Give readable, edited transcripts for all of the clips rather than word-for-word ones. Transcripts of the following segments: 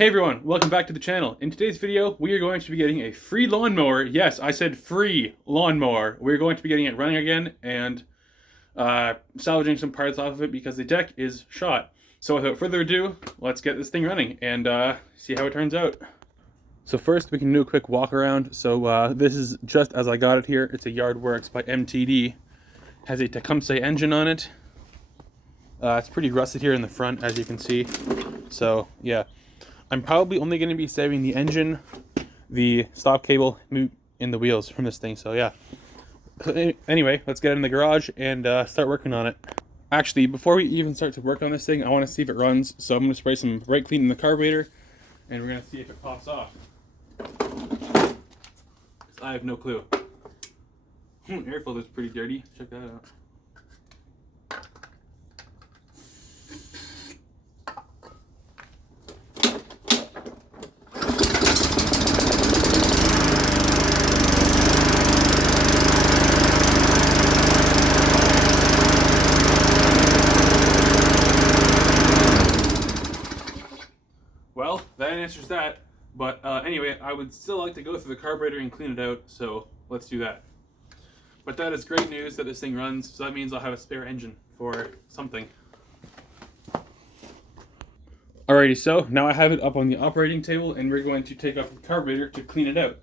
Hey everyone, welcome back to the channel. In today's video, we are going to be getting a free lawnmower. Yes, I said free lawnmower. We're going to be getting it running again and salvaging some parts off of it because the deck is shot. So without further ado, let's get this thing running and see how it turns out. So first we can do a quick walk around. So this is just as I got it here. It's a Yardworks by MTD. Has a Tecumseh engine on it. It's pretty rusted here in the front, as you can see. So yeah. I'm probably only going to be saving the engine, the stop cable, and the wheels from this thing, so yeah. So anyway, let's get in the garage and start working on it. Actually, before we even start to work on this thing, I want to see if it runs, so I'm going to spray some brake clean in the carburetor, and we're going to see if it pops off. I have no clue. Air filter's pretty dirty, check that out. Well, that answers that, but anyway, I would still like to go through the carburetor and clean it out, so let's do that. But that is great news that this thing runs, so that means I'll have a spare engine for something. Alrighty, so now I have it up on the operating table, and we're going to take off the carburetor to clean it out.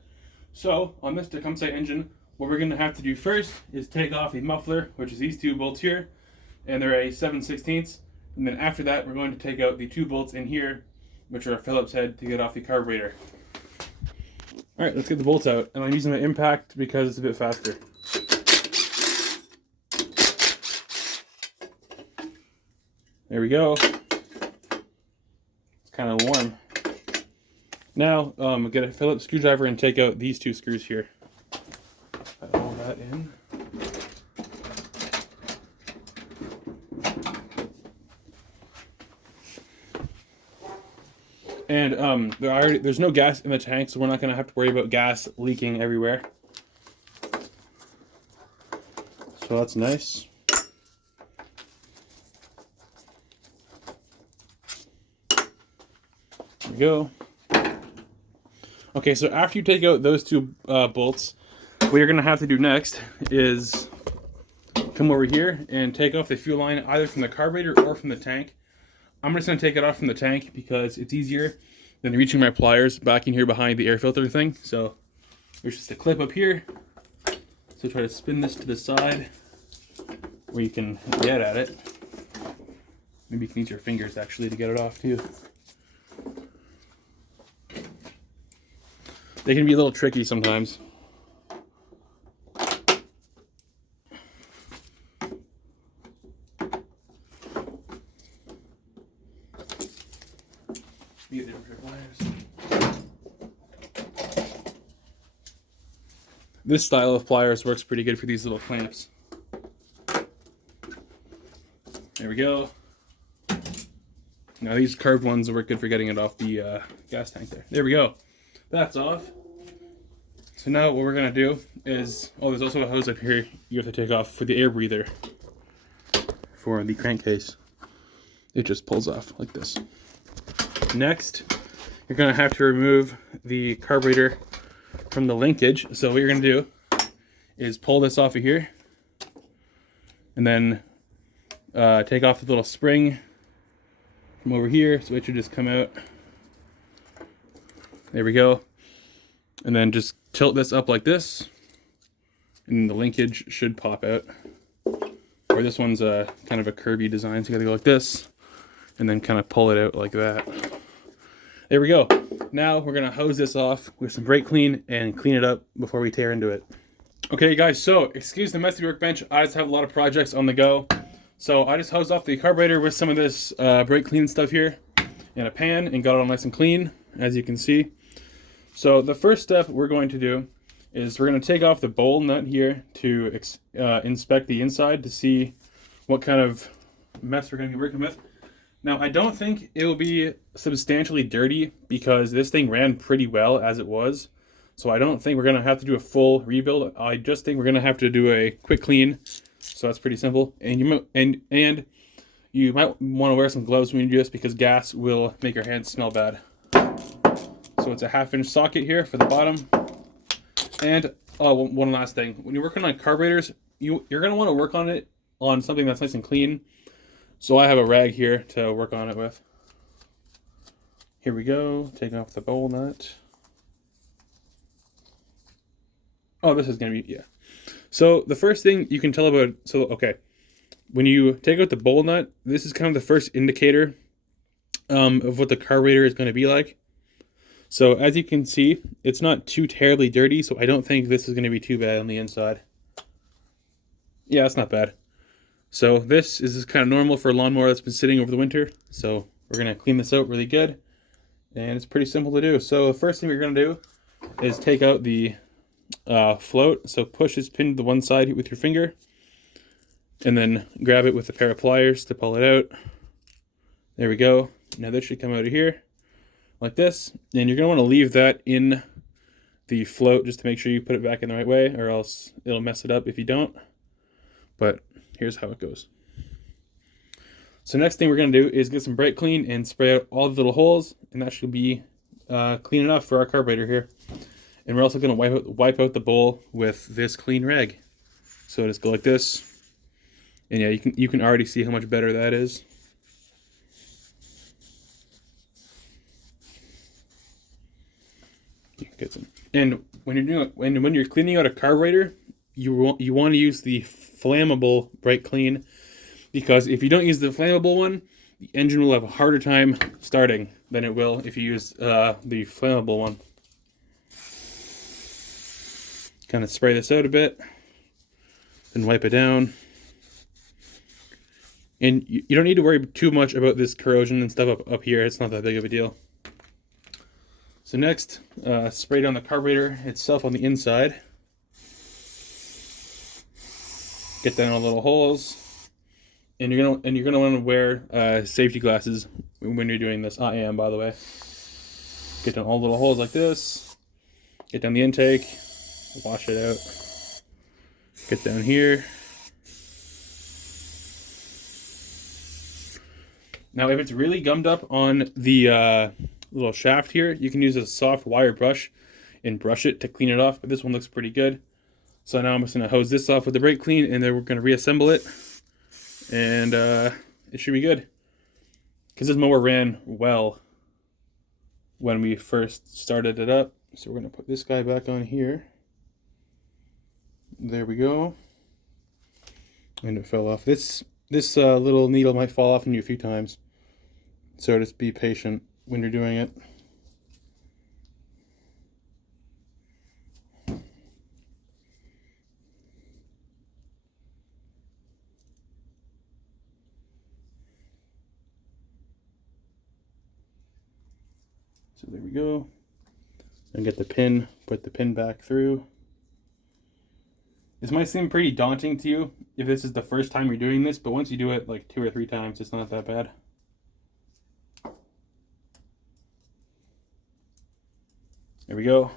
So, on this Tecumseh engine, what we're going to have to do first is take off the muffler, which is these two bolts here, and they're a 7/16, and then after that, we're going to take out the two bolts in here, which are a Phillips head, to get off the carburetor. Alright, let's get the bolts out. And I'm using the impact because it's a bit faster. There we go. It's kind of warm. Now, get a Phillips screwdriver and take out these two screws here. Put all that in. And there's no gas in the tank, so we're not going to have to worry about gas leaking everywhere. So that's nice. There we go. Okay, so after you take out those two bolts, what you're going to have to do next is come over here and take off the fuel line either from the carburetor or from the tank. I'm just going to take it off from the tank because it's easier than reaching my pliers back in here behind the air filter thing. So there's just a clip up here. So try to spin this to the side where you can get at it. Maybe you can use your fingers actually to get it off too. They can be a little tricky sometimes. This style of pliers works pretty good for these little clamps. There we go. Now these curved ones work good for getting it off the gas tank there. There we go. That's off. So now what we're going to do is, oh, there's also a hose up here you have to take off for the air breather for the crankcase. It just pulls off like this. Next, you're going to have to remove the carburetor from the linkage. So what you're going to do is pull this off of here and then take off the little spring from over here, so it should just come out. There we go. And then just tilt this up like this and the linkage should pop out. Or this one's a kind of a curvy design, so you gotta go like this and then kind of pull it out like that. There we go. Now we're gonna hose this off with some brake clean and clean it up before we tear into it. Okay guys, so excuse the messy workbench. I just have a lot of projects on the go. So I just hosed off the carburetor with some of this brake clean stuff here in a pan and got it all nice and clean, as you can see. So the first step we're going to do is we're going to take off the bowl nut here to inspect the inside to see what kind of mess we're going to be working with. Now, I don't think it will be substantially dirty because this thing ran pretty well as it was. So I don't think we're going to have to do a full rebuild. I just think we're going to have to do a quick clean. So that's pretty simple. And you might want to wear some gloves when you do this because gas will make your hands smell bad. So it's a 1/2-inch socket here for the bottom. And one last thing. When you're working on carburetors, you're going to want to work on it on something that's nice and clean. So I have a rag here to work on it with. Here we go. Take off the bowl nut. Oh, this is going to be, yeah. So the first thing you can tell about, okay. When you take out the bowl nut, this is kind of the first indicator of what the carburetor is going to be like. So as you can see, it's not too terribly dirty, so I don't think this is going to be too bad on the inside. Yeah, it's not bad. So this is kind of normal for a lawnmower that's been sitting over the winter. So we're going to clean this out really good. And it's pretty simple to do. So the first thing we're going to do is take out the float. So push this pin to the one side with your finger. And then grab it with a pair of pliers to pull it out. There we go. Now this should come out of here like this. And you're going to want to leave that in the float just to make sure you put it back in the right way, or else it'll mess it up if you don't. But here's how it goes. So next thing we're going to do is get some brake clean and spray out all the little holes. And that should be clean enough for our carburetor here. And we're also going to wipe out the bowl with this clean rag. So just go like this. And yeah, you can already see how much better that is. And when you're cleaning out a carburetor, you want to use the flammable brake clean, because if you don't use the flammable one, the engine will have a harder time starting than it will if you use the flammable one. Kind of spray this out a bit, then wipe it down. And you don't need to worry too much about this corrosion and stuff up here. It's not that big of a deal. So next, spray down the carburetor itself on the inside. Get down all the little holes. And you're gonna want to wear safety glasses when you're doing this. I am, by the way. Get down all the little holes like this. Get down the intake. Wash it out. Get down here. Now, if it's really gummed up on the little shaft here, you can use a soft wire brush and brush it to clean it off, but this one looks pretty good. So now I'm just going to hose this off with the brake clean, and then we're going to reassemble it, and it should be good. Because this mower ran well when we first started it up. So we're going to put this guy back on here. There we go. And it fell off. This little needle might fall off on you a few times. So just be patient when you're doing it. So there we go. And get the pin, put the pin back through. This might seem pretty daunting to you if this is the first time you're doing this, but once you do it like 2 or 3 times, it's not that bad. There we go.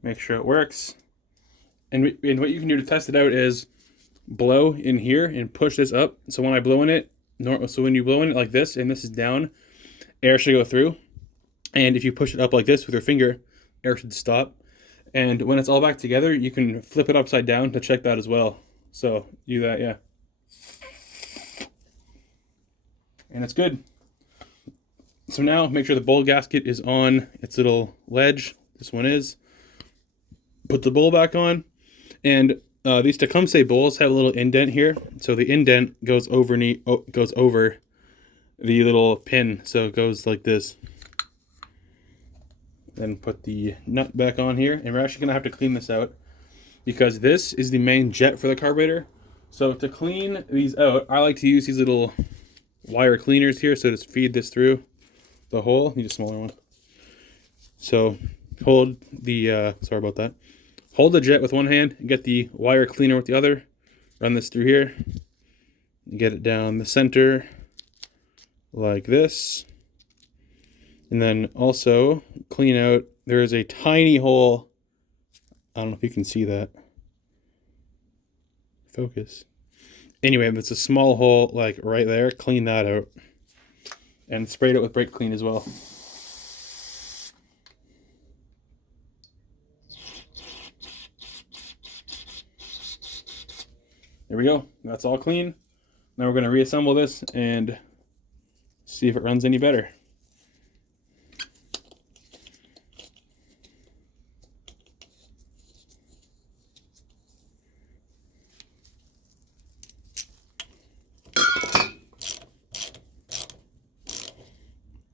Make sure it works. And what you can do to test it out is blow in here and push this up. So when I blow in it, so when you blow in it like this and this is down, air should go through. And if you push it up like this with your finger, air should stop. And when it's all back together, you can flip it upside down to check that as well. So do that, yeah. And it's good. So now make sure the bowl gasket is on its little ledge. This one is. Put the bowl back on. And these Tecumseh bowls have a little indent here. So the indent goes over the little pin. So it goes like this. Then put the nut back on here. And we're actually going to have to clean this out, because this is the main jet for the carburetor. So to clean these out, I like to use these little wire cleaners here. So just feed this through the hole. Need a smaller one. So hold the, sorry about that. Hold the jet with one hand and get the wire cleaner with the other. Run this through here. Get it down the center like this. And then also clean out, there is a tiny hole. I don't know if you can see that. Focus. Anyway, it's a small hole like right there. Clean that out. And spray it with brake clean as well. There we go. That's all clean. Now we're going to reassemble this and see if it runs any better.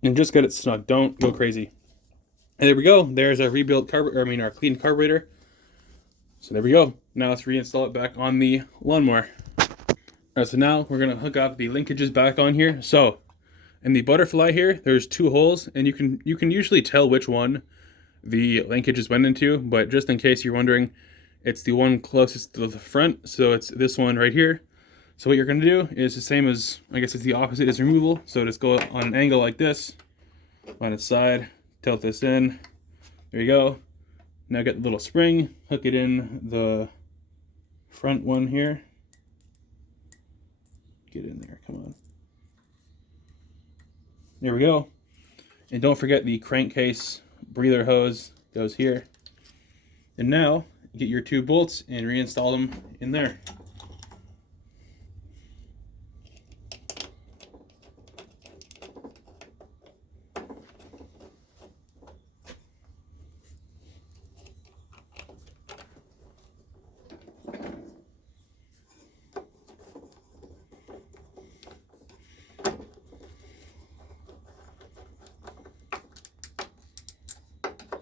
And just get it snug. Don't go crazy. And there we go. There's a rebuilt our clean carburetor. So there we go. Now let's reinstall it back on the lawnmower. All right, so now we're gonna hook up the linkages back on here. So in the butterfly here, there's 2 holes, and you can usually tell which one the linkages went into, but just in case you're wondering, it's the one closest to the front. So it's this one right here. So what you're gonna do is the same as, I guess it's the opposite is removal. So just go on an angle like this, on its side, tilt this in. There you go. Now get the little spring, hook it in the front one here. Get in there, come on. There we go. And don't forget the crankcase breather hose goes here. And now get your 2 bolts and reinstall them in there.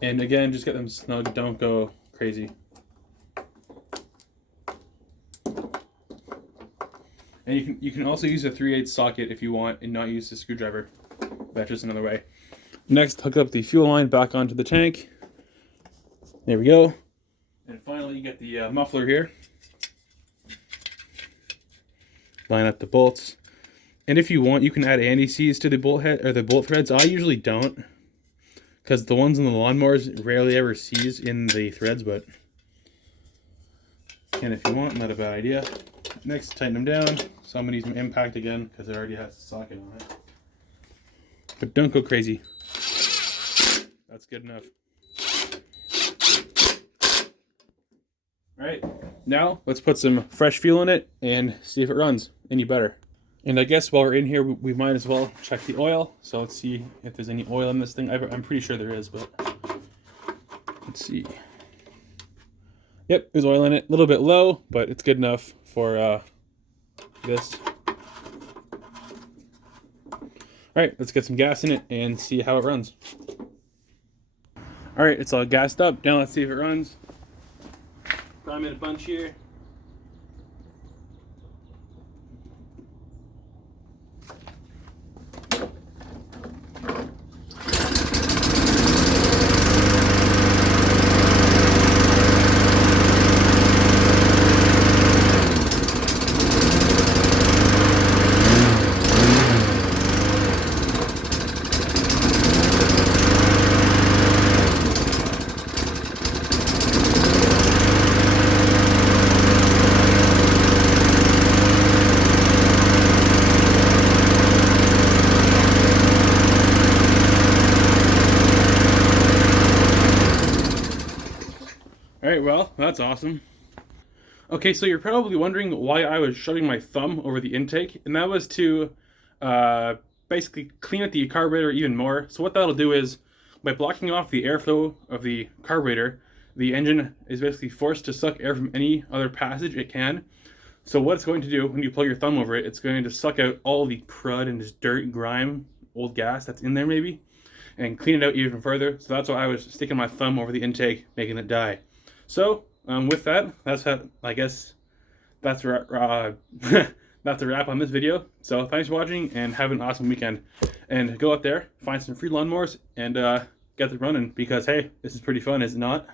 And again, just get them snug, don't go crazy. And you can also use a 3/8 socket if you want and not use the screwdriver. That's just another way. Next, hook up the fuel line back onto the tank. There we go. And finally, you get the muffler here. Line up the bolts. And if you want, you can add anti-seize to the bolt head or the bolt threads. I usually don't, because the ones in the lawnmowers rarely ever seize in the threads, but and if you want, not a bad idea. Next, tighten them down. So I'm gonna use my impact again because it already has a socket on it. But don't go crazy. That's good enough. All right, now let's put some fresh fuel in it and see if it runs any better. And I guess while we're in here, we might as well check the oil. So let's see if there's any oil in this thing. I'm pretty sure there is, but let's see. Yep, there's oil in it. A little bit low, but it's good enough for this. All right, let's get some gas in it and see how it runs. All right, it's all gassed up. Now let's see if it runs. Prime it a bunch here. Alright, well, that's awesome. Okay, so you're probably wondering why I was shoving my thumb over the intake, and that was to basically clean out the carburetor even more. So what that'll do is, by blocking off the airflow of the carburetor, the engine is basically forced to suck air from any other passage it can. So what it's going to do, when you pull your thumb over it, it's going to suck out all the crud and just dirt, grime, old gas that's in there maybe, and clean it out even further. So that's why I was sticking my thumb over the intake, making it die. So with that, that's how, I guess that's that's a wrap on this video. So thanks for watching and have an awesome weekend. And go out there, find some free lawnmowers, and get them running, because hey, this is pretty fun, is it not?